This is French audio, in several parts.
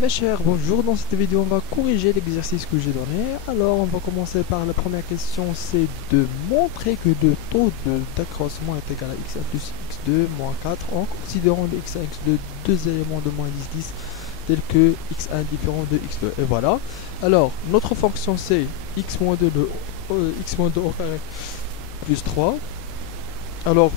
Mes chers, bonjour, dans cette vidéo on va corriger l'exercice que j'ai donné. Alors on va commencer par la première question, c'est de montrer que le taux d'accroissement est égal à x1 plus x2 moins 4 en considérant le x1 et x2 deux éléments de moins 10 10 tels que x1 différent de x2. Et voilà. Alors notre fonction c'est x-2 x-2 au carré plus 3. Alors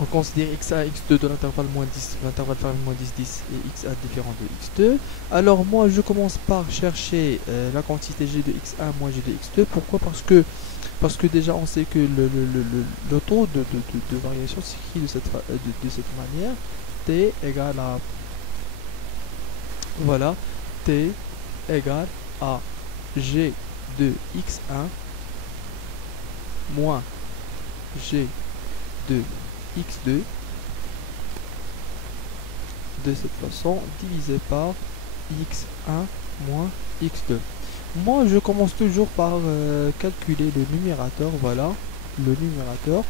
on considère x1 et x2 de l'intervalle moins 10, l'intervalle fermé moins 10, 10 et x1 différent de x2. Alors moi je commence par chercher la quantité g de x1 moins g de x2. Pourquoi? Parce que déjà on sait que le taux de variation s'écrit de cette manière. T égale à, voilà, t égale à g de x1 moins g de x2 de cette façon divisé par x1 moins x2. Moi je commence toujours par calculer le numérateur, voilà, le numérateur.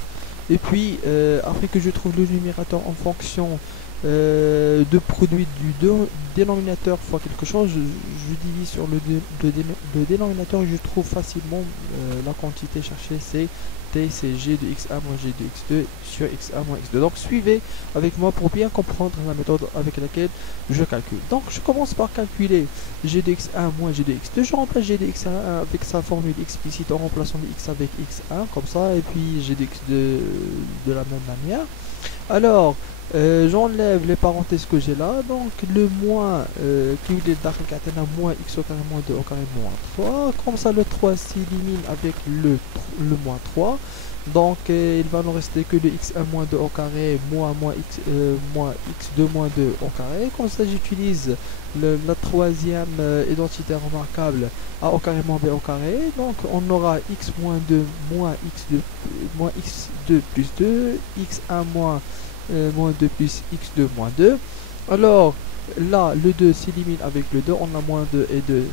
Et puis après que je trouve le numérateur en fonction de produit du dénominateur fois quelque chose, je divise sur le dénominateur et je trouve facilement la quantité cherchée, c'est T, c'est G de x1 moins G de x2 sur x1 moins x2. Donc suivez avec moi pour bien comprendre la méthode avec laquelle je calcule. Donc je commence par calculer G de x1 moins G de x2. Je remplace G de x1 avec sa formule explicite en remplaçant le x avec x1 comme ça, et puis G de x2 de la même manière. Alors j'enlève les parenthèses que j'ai là, donc le moins qui est dans moins x au carré moins 2 au carré moins 3, comme ça le 3 s'élimine avec le moins 3, donc il va nous rester que le x1 moins 2 au carré moins x2 moins 2 au carré. Comme ça j'utilise la troisième identité remarquable a au carré moins b au carré, donc on aura x moins 2 moins x2 plus 2, x1 moins 2 plus x2 moins 2. Alors là le 2 s'élimine avec le 2, on a moins 2 et 2,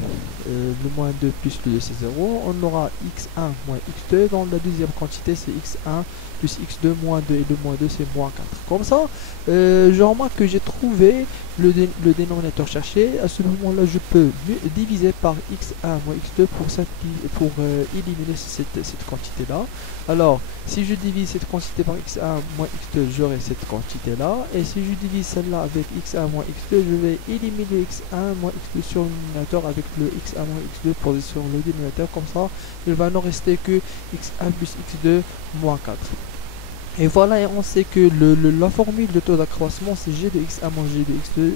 le moins 2 plus le 2 c'est 0, on aura x1 moins x2, dans la deuxième quantité c'est x1 plus x2 moins 2 et le moins 2 c'est moins 4. Comme ça je remarque que j'ai trouvé le dénominateur cherché. À ce moment là je peux diviser par x1 moins x2 pour éliminer cette quantité là. Alors si je divise cette quantité par x1 moins x2, j'aurai cette quantité là. Et si je divise celle-là avec x1 moins x2, je vais éliminer x1 moins x2 sur le dénominateur avec le x1 moins x2 posé sur le dénominateur. Comme ça, il va ne rester que x1 plus x2 moins 4. Et voilà, et on sait que la formule de taux d'accroissement c'est g de x1 moins g de x2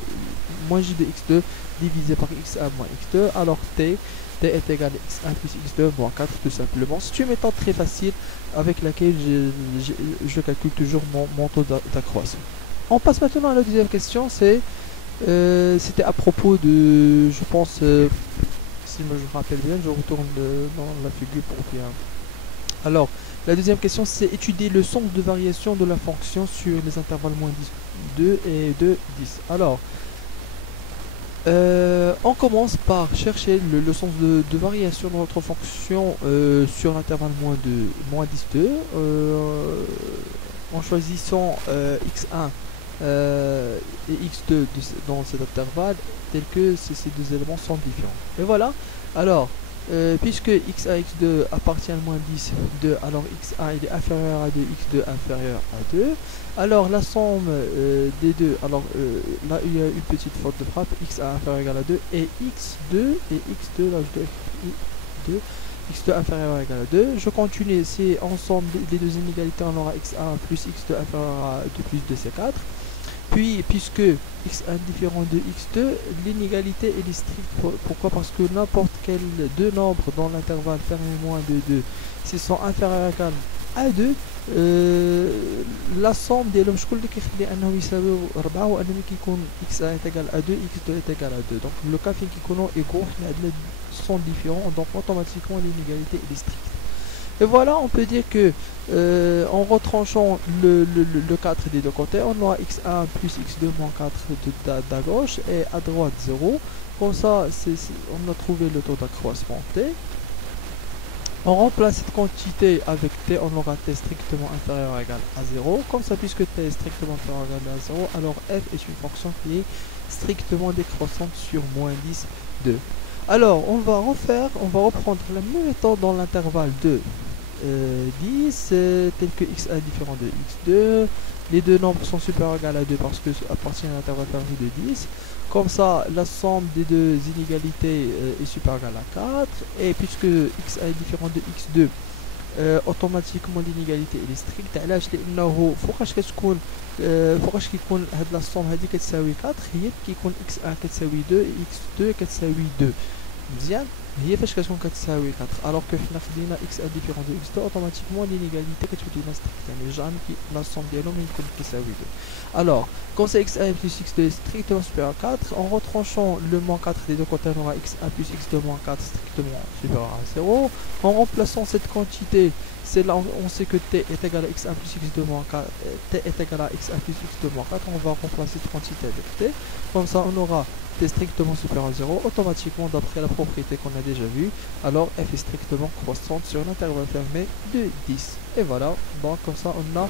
moins j de x2 divisé par x1 moins x2. Alors t est égal à x1 plus x2 moins 4 tout simplement. C'est une méthode très facile avec laquelle je calcule toujours mon taux d'accroissement. On passe maintenant à la deuxième question. C'était à propos de, je pense, si je me rappelle bien, je retourne dans la figure pour bien. Alors la deuxième question, c'est étudier le sens de variation de la fonction sur les intervalles moins 10, 2 et 2, 10. Alors, on commence par chercher le sens de variation de notre fonction sur l'intervalle moins 10, 2, en choisissant x1 et x2 dans cet intervalle, tel que ces deux éléments sont différents. Et voilà. Alors, puisque x1 et x2 appartiennent à moins 10, 2, alors x1 il est inférieur à 2, x2 inférieur à 2. Alors la somme des deux, alors là il y a une petite faute de frappe, x1 inférieur égal à 2 et x2, là je dois écrire 2, x2 inférieur ou égal à 2. Je continue, c'est ensemble des deux inégalités, on aura x1 plus x2 inférieur à 2 plus 2 c'est 4. Puis, puisque x1 différent de x2, l'inégalité est stricte. Pourquoi? Parce que n'importe quel deux nombres dans l'intervalle fermé moins de 2, s'ils sont inférieurs ou égal à 2, la somme ديالهم شكون اللي كيخلي انهم يساويو 4 هو انهم كيكون x1 est égal à 2 x2 est égal à 2. Donc le cas فين كيكونوا égaux حنا sont différents, donc automatiquement l'inégalité est stricte. Et voilà, on peut dire que en retranchant le 4 des deux côtés, on aura x1 plus x2 moins 4 à gauche et à droite 0. Comme ça, on a trouvé le taux d'accroissement t. On remplace cette quantité avec t, on aura t strictement inférieur ou égal à 0. Comme ça, puisque t est strictement inférieur ou égal à 0, alors f est une fonction qui est strictement décroissante sur moins 10, 2. Alors, on va reprendre la même méthode dans l'intervalle de 10, tel que x1 est différent de x2. Les deux nombres sont supérieurs ou égal à 2 parce que appartiennent à l'intervalle permis de 10. Comme ça, la somme des deux inégalités est supérieure ou égale à 4. Et puisque x1 est différent de x2, automatiquement l'inégalité est stricte. علاش لانه فوقاش كيكون هاد لا سوم هادي كتساوي 4 هي كيكون x1 كتساوي 2 x2 كتساوي 2 مزيان. هي فاش كتكون كتساوي 4 الوغ كو حنا خدينا x1 ديفيرون دو x2 اوتوماتيكمون لينيغاليتي كتولي لا ستريكت يعني جامي لا سوم ديالهم يكون كيساوي 2. Alors quand c'est x1 plus x2 est strictement supérieur à 4, en retranchant le moins 4 des deux côtés on aura x1 plus x2 moins 4 strictement supérieur à 0. En remplaçant cette quantité, c'est là on sait que t est égal à x1 plus x2 moins 4, t est égal à x1 plus x2 moins 4, on va remplacer cette quantité avec t, comme ça on aura t strictement supérieur à 0, automatiquement d'après la propriété qu'on a déjà vue, alors f est strictement croissante sur l'intervalle fermé de 10. Et voilà, donc comme ça on a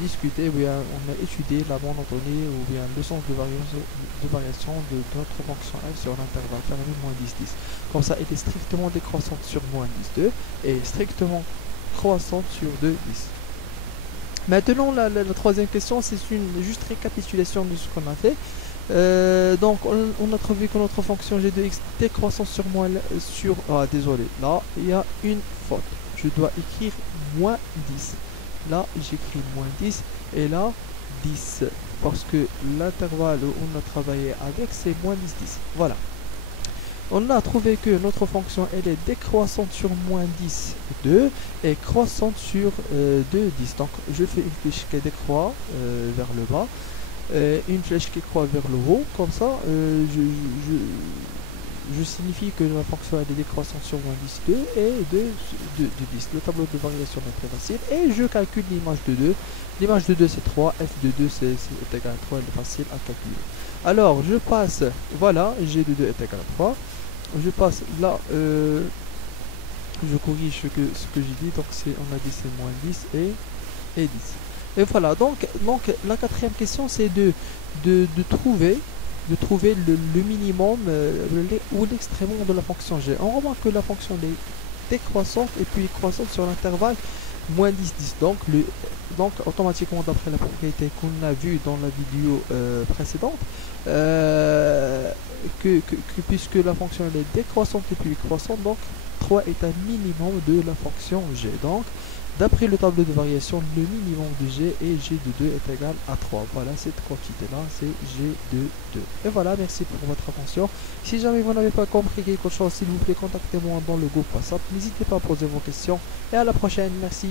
discuté, ou bien on a étudié la monotonie ou bien le sens de variation de notre fonction f sur l'intervalle fermé moins 10, 10. Comme ça, elle est strictement décroissante sur moins 10, 2 et strictement croissante sur 2, 10. Maintenant, la troisième question, c'est une juste récapitulation de ce qu'on a fait. Donc, on a trouvé que notre fonction g de x décroissante sur moins sur... Ah, désolé, là, il y a une faute. Je dois écrire moins 10. Là, j'écris moins 10 et là, 10. Parce que l'intervalle où on a travaillé avec, c'est moins 10, 10. Voilà. On a trouvé que notre fonction elle est décroissante sur moins 10, 2 et croissante sur 2, 10. Donc je fais une flèche qui décroît vers le bas, une flèche qui croît vers le haut. Comme ça, je signifie que la fonction elle est décroissante sur moins 10, 2 et de 10. Le tableau de variation est très facile et je calcule l'image de 2. L'image de 2 c'est 3, f de 2 c'est égal à 3, elle est facile à calculer. Alors je passe, voilà, g de 2 est égal à 3. Je passe là, je corrige ce que j'ai dit, donc on a dit c'est moins 10 et 10. Et voilà, donc la quatrième question c'est de trouver le minimum ou l'extrémum de la fonction g. On remarque que la fonction est décroissante et puis croissante sur l'intervalle moins 10, 10. Donc automatiquement d'après la propriété qu'on a vue dans la vidéo précédente, puisque la fonction elle est décroissante et puis croissante, donc 3 est un minimum de la fonction g. Donc d'après le tableau de variation, le minimum de g et g de 2 est égal à 3. Voilà, cette quantité là c'est g de 2. Et voilà, merci pour votre attention. Si jamais vous n'avez pas compris quelque chose, s'il vous plaît contactez-moi dans le groupe WhatsApp. N'hésitez pas à poser vos questions et à la prochaine. Merci.